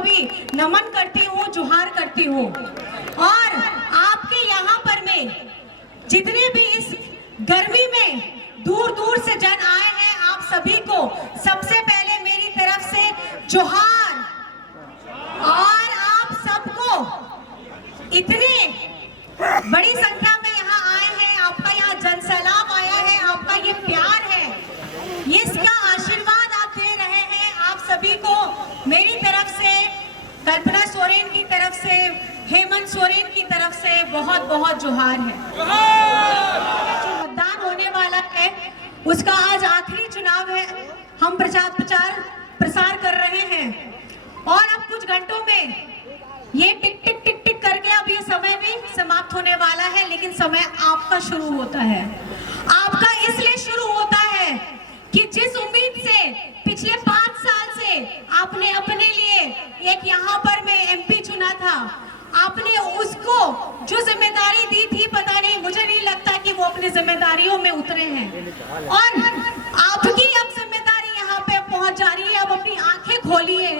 भी नमन करती हूँ, जुहार करती हूँ। और आपके यहाँ पर में जितने भी इस गर्मी में दूर दूर से जन आए हैं, आप सभी को सबसे पहले मेरी तरफ से जोहार। और आप सबको इतने बड़ी संख्या में यहाँ आए हैं, आपका यहाँ जनसैलाब आया है, आपका ये प्यार है, ये इसका आशीर्वाद आप दे रहे हैं। आप सभी को मेरी तरफ से, कल्पना सोरेन की तरफ से, हेमंत सोरेन की तरफ से बहुत बहुत जोहार है। जो मतदान होने वाला है उसका आज आखिरी चुनाव है। हम प्रचार प्रसार कर रहे हैं और अब कुछ घंटों में ये टिक टिक टिक टिक करके अब ये समय भी समाप्त होने वाला है, लेकिन समय आपका शुरू होता है। आपका इसलिए शुरू होता है कि जिस उम्मीद से पिछले 5 साल से आपने अपने लिए एक यहाँ पर में एमपी चुना था, आपने उसको जो जिम्मेदारी दी थी, पता नहीं, मुझे नहीं लगता कि वो अपनी जिम्मेदारियों में उतरे हैं। और आपकी अब जिम्मेदारी यहाँ पे पहुंच जा रही है। अब अपनी आंखें खोलिए।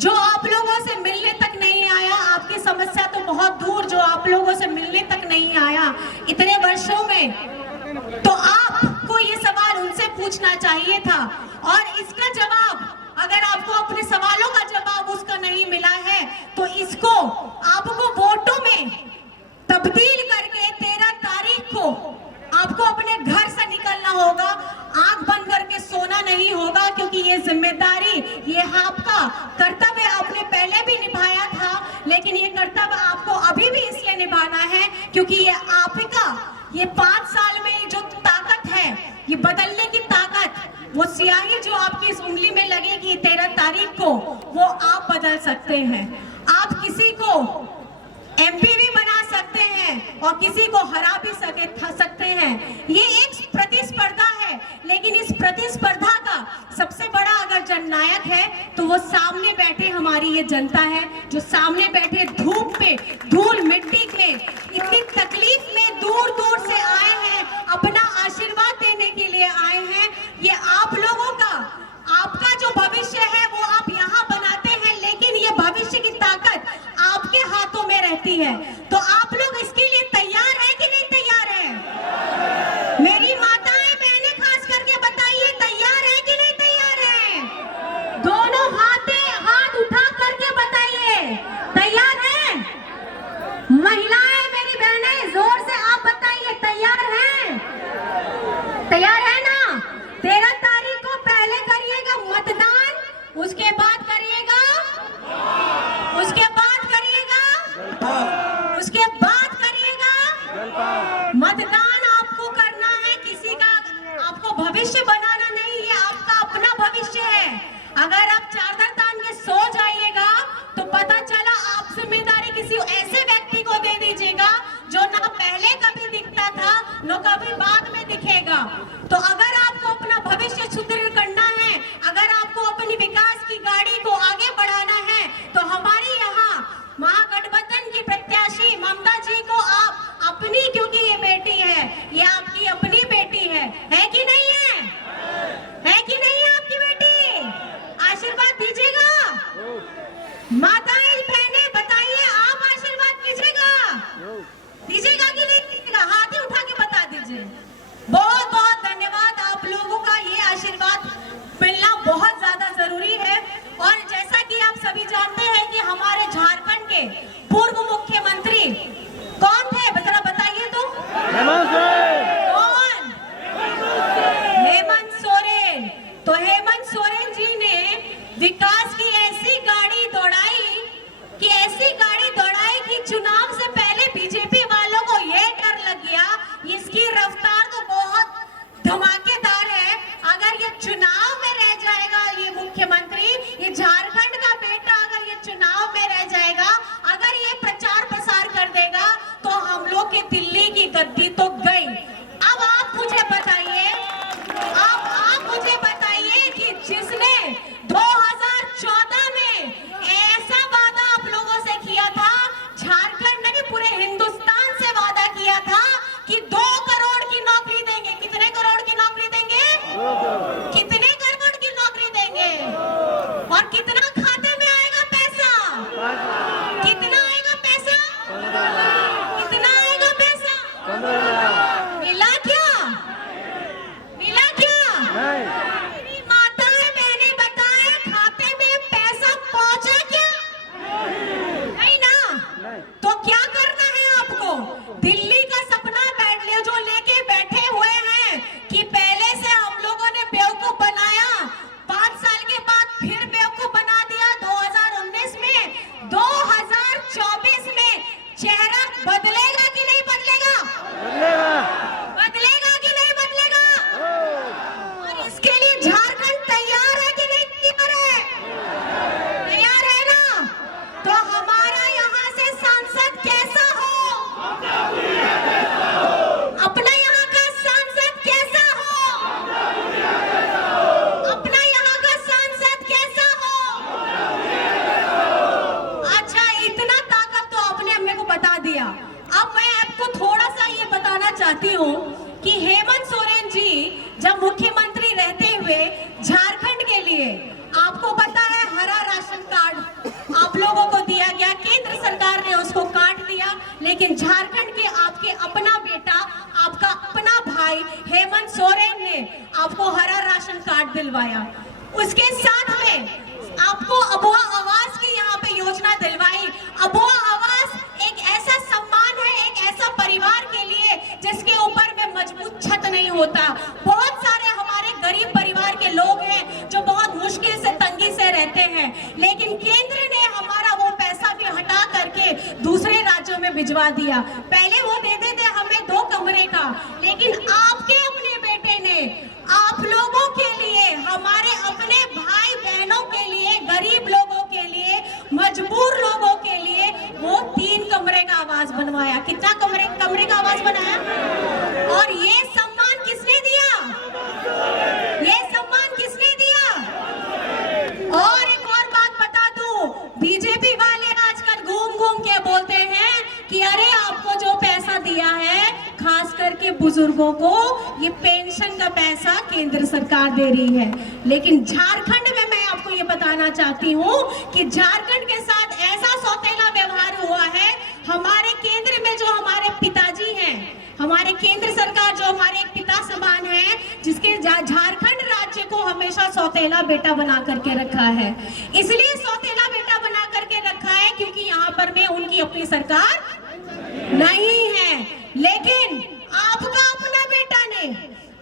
जो आप लोगों से मिलने तक नहीं आया, आपकी समस्या तो बहुत दूर, जो आप लोगों से मिलने तक नहीं आया इतने वर्षों में, तो आपको ये सवाल उनसे पूछना चाहिए था। और इसका जवाब, अगर आपको अपने सवालों का जवाब उसका नहीं मिला है, तो इसको आपको वोटों में तब्दील करके 13 तारीख को आपको अपने घर से निकलना होगा। आंख बंद करके सोना नहीं होगा, क्योंकि ये जिम्मेदारी, ये आपका कर्तव्य आपने पहले भी निभाया था, लेकिन ये कर्तव्य आपको अभी भी इसलिए निभाना है क्योंकि ये आपका, ये 5 साल में जो ताकत है, ये बदलने की ताकत, वो स्याही जो आपकी इस उंगली में लगेगी 13 तारीख को, वो आप बदल सकते हैं। आप किसी को एमपी भी बना सकते हैं और किसी को हरा भी सकते हैं। ये एक प्रतिस्पर्धा है, लेकिन इस प्रतिस्पर्धा का सबसे बड़ा अगर जननायक है तो वो सामने बैठे हमारी ये जनता है, जो सामने बैठे धूप में, धूल मिट्टी में, इतनी तकलीफ में दूर दूर से आए हैं, अपना आशीर्वाद देने के लिए आए हैं। ये आप लोगों का, आपका जो भविष्य है वो आप यहाँ बनाते हैं, लेकिन ये भविष्य की ताकत आपके हाथों में रहती है। तो आप लोग इसके लिए तैयार हैं कि नहीं तैयार हैं? मेरी माताएं बहनें खास करके बताइए, तैयार है कि नहीं तैयार है? दोनों हाथ उठा करके बताइए, तैयार हैं? महिलाएं, मेरी बहनें, जोर से आप बताइए, तैयार हैं? तैयार है ना? 13 तारीख को पहले करिएगा मतदान, उसके बाद करिएगा, उसके बाद करिएगा, उसके बाद करिएगा मतदान। आपको करना है, किसी का आपको भविष्य बनाना नहीं, ये आपका अपना भविष्य है। अगर आप चादरतान के सो जाइएगा तो पता चला आप जिम्मेदारी किसी ऐसे व्यक्ति को दे दीजिएगा जो ना पहले कभी दिखता था, न कभी बाद में दिखेगा। तो अगर आपको अपना भविष्य सुदृढ़ करना है, अगर आपको अपनी विकास की गाड़ी को आगे बढ़ाना है, तो हमारी यहाँ महागठबंधन की प्रत्याशी ममता जी को आप अपनी, क्योंकि ये बेटी है, ये आपकी अपनी बेटी है कि नहीं है? है कि नहीं है आपकी बेटी? आशीर्वाद दीजिएगा। माताएं बहनें बताइए, आप आशीर्वाद दीजिएगा, दीजिएगा कि नहीं दीजिएगा? हाथ ही उठा के बता दीजिए। बहुत बहुत धन्यवाद। आप लोगों का ये आशीर्वाद मिलना बहुत ज्यादा जरूरी है। और जैसा कि आप सभी जानते हैं कि हमारे झारखंड के पूर्व मुख्यमंत्री कौन थे, जरा बताइए तो। कौन? हेमंत सोरेन। तो हेमंत सोरेन जी ने विकास की ऐसी गाड़ी दौड़ाई कि चुनाव से पहले बीजेपी वालों को यह डर लग गया, इसकी रफ्तार तो बहुत धमाकेदार है, अगर ये चुनाव में रह जाएगा, ये मुख्यमंत्री, ये झारखंड का बेटा अगर ये चुनाव में रह जाएगा, अगर ये प्रचार प्रसार कर देगा, तो हम लोग के दिल्ली की गद्दी तो गई। अब आप मुझे बताइए, कि जिसने 2014 में ऐसा वादा आप लोगों से किया था, झारखंड नहीं पूरे हिंदुस्तान से वादा किया था कि 2 करोड़ की नौकरी देंगे। कितने करोड़ की नौकरी देंगे? कितने करोड़ की नौकरी देंगे? और कितना चाहती हूँ कि हेमंत सोरेन जी जब मुख्यमंत्री रहते हुए झारखंड के लिए, आपको पता है हरा राशन कार्ड आप लोगों को दिया गया, केंद्र सरकार ने उसको काट दिया, लेकिन झारखंड के आपके अपना बेटा, आपका अपना भाई हेमंत सोरेन ने आपको हरा राशन कार्ड दिलवाया। उसके साथ में आपको अबुआ आवास की यहाँ पे योजना दिलवाई। अबुआ आवास एक ऐसा सम्मान है, एक ऐसा परिवार के लिए जिसके ऊपर में मजबूत छत नहीं होता। बहुत सारे हमारे गरीब परिवार के लोग हैं जो बहुत मुश्किल से, तंगी से रहते हैं, लेकिन केंद्र ने हमारा वो पैसा भी हटा करके दूसरे राज्यों में भिजवा दिया। पहले वो देते थे हमें 2 कमरे का, लेकिन आपके अपने बेटे ने आप लोगों के लिए, हमारे अपने भाई बहनों के लिए, गरीब लोगों के लिए, मजबूर लोगों के लिए वो 3 कमरे का आवास बनवाया। कितना कमरे का आवास बनाया? और ये सम्मान किसने दिया? ये सम्मान किसने दिया? और एक और बात बता दूं, बीजेपी वाले आजकल घूम घूम के बोलते हैं कि अरे आपको जो पैसा दिया है, खास करके बुजुर्गों को, ये पेंशन का पैसा केंद्र सरकार दे रही है। लेकिन झारखंड में मैं आपको ये बताना चाहती हूँ कि झारखंड के साथ ऐसा सौतेला व्यवहार हुआ है। हमारे केंद्र में जो हमारे पिताजी हैं, हमारे केंद्र सरकार जो हमारे एक पिता समान है, जिसके झारखंड राज्य को हमेशा सौतेला बेटा बना करके रखा है। इसलिए सौतेला बेटा बना करके रखा है क्योंकि यहाँ पर में उनकी अपनी सरकार नहीं है। लेकिन आपका अपना बेटा ने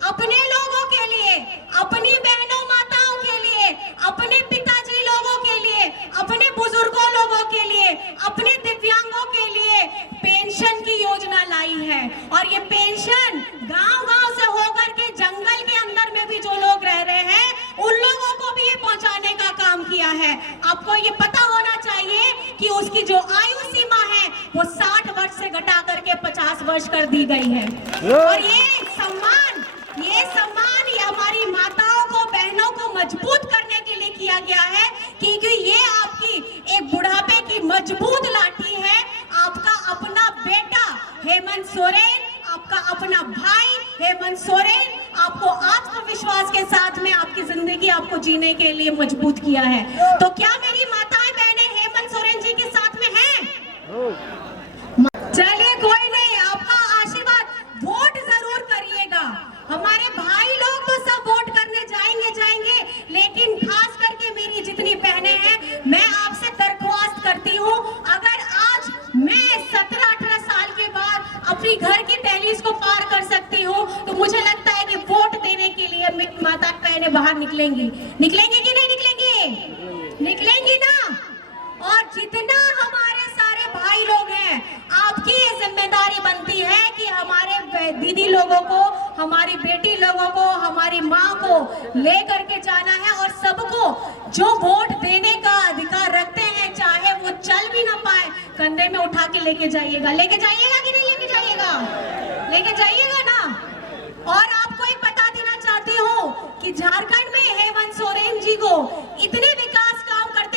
अपने लोगों के लिए, अपनी बहनों माताओं के लिए, अपने पिताजी लोगों के लिए, अपने बुजुर्गों लोगों के लिए, अपने दिव्यांगों के लिए पेंशन की योजना लाई है। और ये पेंशन गांव-गांव से होकर के जंगल के अंदर में भी जो लोग रह रहे हैं, उन लोगों को भी ये पहुंचाने का काम किया है। आपको ये पता होना चाहिए कि उसकी जो आयु सीमा है वो 60 वर्ष से घटा करके 50 वर्ष कर दी गई है। और ये सम्मान ये हमारी माताओं को, बहनों को मजबूत करने के लिए किया गया है, क्योंकि ये आपकी एक बुढ़ापे की मजबूत लाठी है। आपका अपना बेटा हेमंत सोरेन, आपका अपना भाई हेमंत सोरेन आपको आत्मविश्वास के साथ में आपकी जिंदगी आपको जीने के लिए मजबूत किया है। तो क्या मेरी माताएं बहनें हेमंत सोरेन जी के साथ में हैं? चलिए कोई नहीं, आपका आशीर्वाद, वोट जरूर करिएगा। हमारे भाई लोग तो सब वोट करने जाएंगे, लेकिन खास करके मेरी जितनी बहनें हैं, मैं आपसे दरख्वास्त करती हूँ, अगर आज मैं 17-18 साल के बाद अपनी घर की दहलीज को पार कर सकती हूँ, तो मुझे लगता है कि वोट देने के लिए मेरी माता बहनें बाहर निकलेंगी कि नहीं निकलेंगी? निकलेंगी ना। और जितना हमारे सारे भाई लोग हैं, आपकी ये जिम्मेदारी बनती है कि हमारे दीदी लोगों को, हमारी बेटी लोगों को, हमारी माँ को ले करके जाना है, और सबको जो वोट देने का अधिकार रखते हैं, चाहे वो चल भी ना पाए, कंधे में उठा के लेके जाइएगा। लेके जाइएगा कि नहीं लेके जाइएगा? लेके जाइएगा ना। और आपको एक बता देना चाहती हूँ कि झारखंड में हेमंत सोरेन जी को इतने विकास काम करते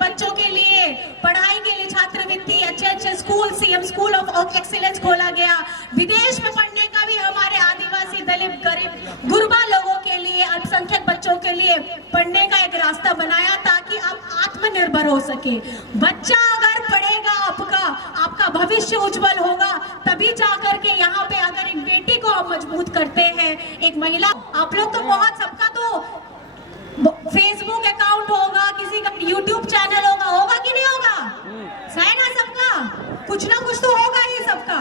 बच्चों के लिए, पढ़ाई के लिए छात्रवृत्ति, अच्छे school, CM school of excellence खोला गया। विदेश में पढ़ने का भी हमारे आदिवासी, दलित, गरीब, गुरबा लोगों के लिए, अल्पसंख्यक बच्चों के लिए पढ़ने का एक रास्ता बनाया ताकि आप आत्मनिर्भर हो सके। बच्चा अगर पढ़ेगा, आपका भविष्य उज्जवल होगा, तभी जाकर के यहाँ पे अगर एक बेटी को आप मजबूत करते हैं, एक महिला, आप लोग तो बहुत, सबका तो फेसबुक अकाउंट होगा, किसी का यूट्यूब चैनल होगा कि नहीं होगा? है ना सबका? कुछ ना कुछ तो होगा ही सबका।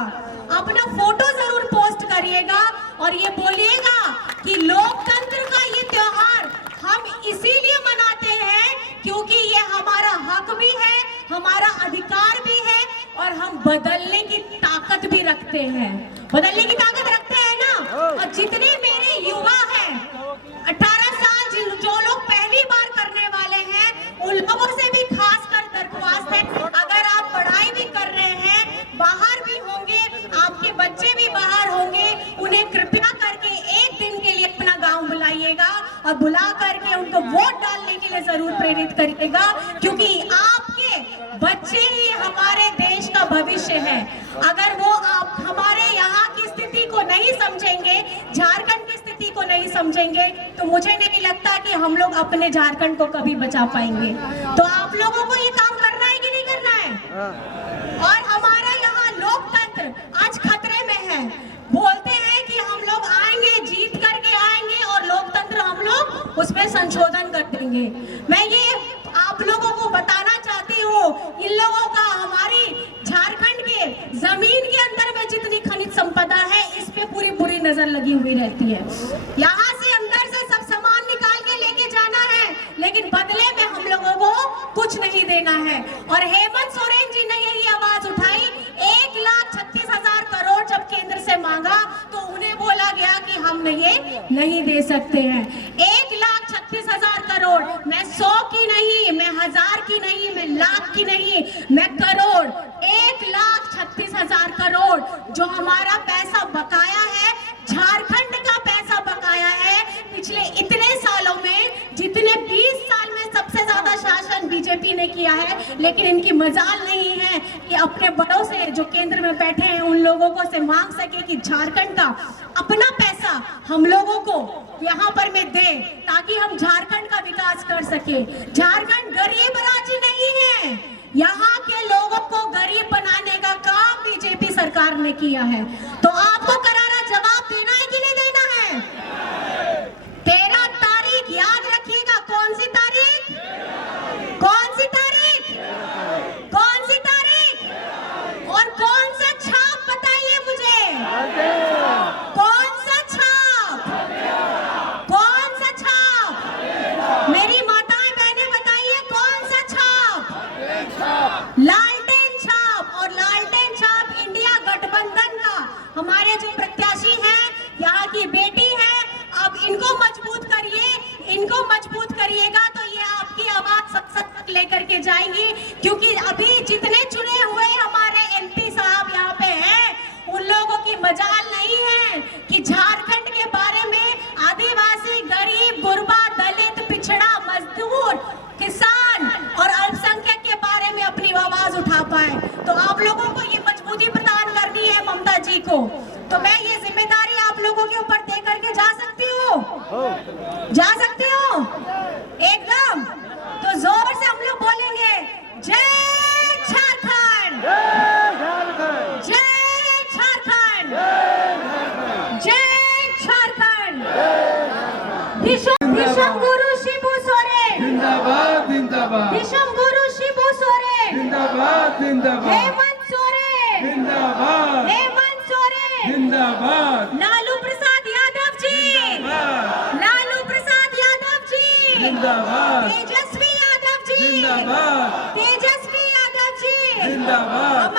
अपना फोटो जरूर पोस्ट करिएगा और ये बोलिएगा कि लोकतंत्र का ये त्योहार हम इसीलिए मनाते हैं क्योंकि ये हमारा हक भी है, हमारा अधिकार भी है, और हम बदलने की ताकत भी रखते हैं। बदलने की ताकत रखते हैं ना। और जितने मेरे युवा हैं, 18 साल जो लोग पहली बार करने वाले हैं, उन लोगों से भी खासकर दरख्वास्त है, अगर आप पढ़ाई भी कर रहे हैं, बाहर भी होंगे, आपके बच्चे भी बाहर होंगे, उन्हें कृपया करके एक दिन के लिए अपना गांव बुलाइएगा और बुला करके उनको वोट डालने के लिए जरूर प्रेरित करिएगा, क्योंकि आपके बच्चे ही हमारे देश का भविष्य है। अगर वो आप हमारे यहाँ की स्थिति को नहीं समझेंगे, झारखंड की स्थिति को नहीं समझेंगे, तो मुझे नहीं लगता कि हम लोग अपने झारखंड को कभी बचा पाएंगे। तो आप लोगों को ये काम करना है कि नहीं करना है? और हमारा यहाँ लोकतंत्र आज खतरे में है। बोलते हैं कि हम लोग आएंगे, जीत करके आएंगे और लोकतंत्र हम लोग उसमें संशोधन कर देंगे। मैं ये आप लोगों को बताना चाहती हूँ, इन लोगों का हमारी झारखंड के जमीन के अंदर में जितनी खनिज संपदा है, इस पे पूरी बुरी नजर लगी हुई रहती है। यहाँ से अंदर से सब सामान निकाल के लेके जाना है, लेकिन बदले में हम लोगों को कुछ नहीं देना है। और हेमंत सोरेन जी ने यही आवाज उठाई, 1,36,000 करोड़ जब केंद्र से मांगा तो उन्हें बोला गया कि हम ये नहीं दे सकते हैं। 1,36,000 करोड़, मैं 100 की नहीं, मैं 1000 की नहीं, मैं लाख की नहीं, मैं करोड़, 1,36,000 करोड़ जो हमारा पैसा बकाया है, झारखंड का पैसा बकाया है। पिछले इतने सालों में, जितने 20 साल में सबसे ज्यादा शासन बीजेपी ने किया है, लेकिन इनकी मजाल नहीं है कि अपने बड़ों से जो केंद्र में बैठे हैं उन लोगों को से मांग सके कि झारखंड का अपना पैसा हम लोगों को यहाँ पर में दे, ताकि हम झारखंड का विकास कर सके। झारखंड गरीब राज्य नहीं है, यहाँ के लोगों को गरीब बनाने का काम बीजेपी सरकार ने किया है। तो आपको करारा जवाब देना है कि नहीं देना है? 13 तारीख याद रखिएगा। कौन सी तारीख? कौन सी तारीख? कौन सी तारीख? और कौन सा छाप बताइए मुझे, कौन सा छाप? कौन सा छाप? मेरी माताएं बहनें बताइए, कौन सा छाप? लालटेन छाप। और लालटेन छाप इंडिया गठबंधन का हमारे जो प्रत्याशी हैं, यहाँ की बेटी है, अब इनको मजबूत करिए, इनको मजबूत करिएगा तो ये आपकी आवाज सख्त तक लेकर के जाएंगी। क्योंकि अभी जितने चुने हुए हमारे एमपी साहब यहाँ पे हैं, उन लोगों की मजाल नहीं है कि झारखंड के बारे में आदिवासी, गरीब, गुरबा, दलित, पिछड़ा, मजदूर, किसान और अल्पसंख्यक के बारे में अपनी आवाज उठा पाए। तो आप लोगों को ये मजबूती प्रदान करनी है ममता जी को। तो मैं ये जिम्मेदारी आप लोगों के ऊपर दे करके जा सकती हूँ, जा सकती हूँ एकदम। तो जोर से हम लोग बोलेंगे, जय झारखंड, जय झारखंड, जय झारखंड। विश्व गुरु शिबू सोरेन जिंदाबाद जिंदाबाद, विश्व गुरु शिबू सोरेन जिंदाबाद जिंदाबाद, हेमंत सोरेन जिंदाबाद, हेमंत सोरेन जिंदाबाद, लालू प्रसाद यादव जी, लालू प्रसाद यादव जी, जिंदाबाद, तेजस्वी यादव जी, जिंदाबाद, तेजस्वी यादव जी, जिंदाबाद।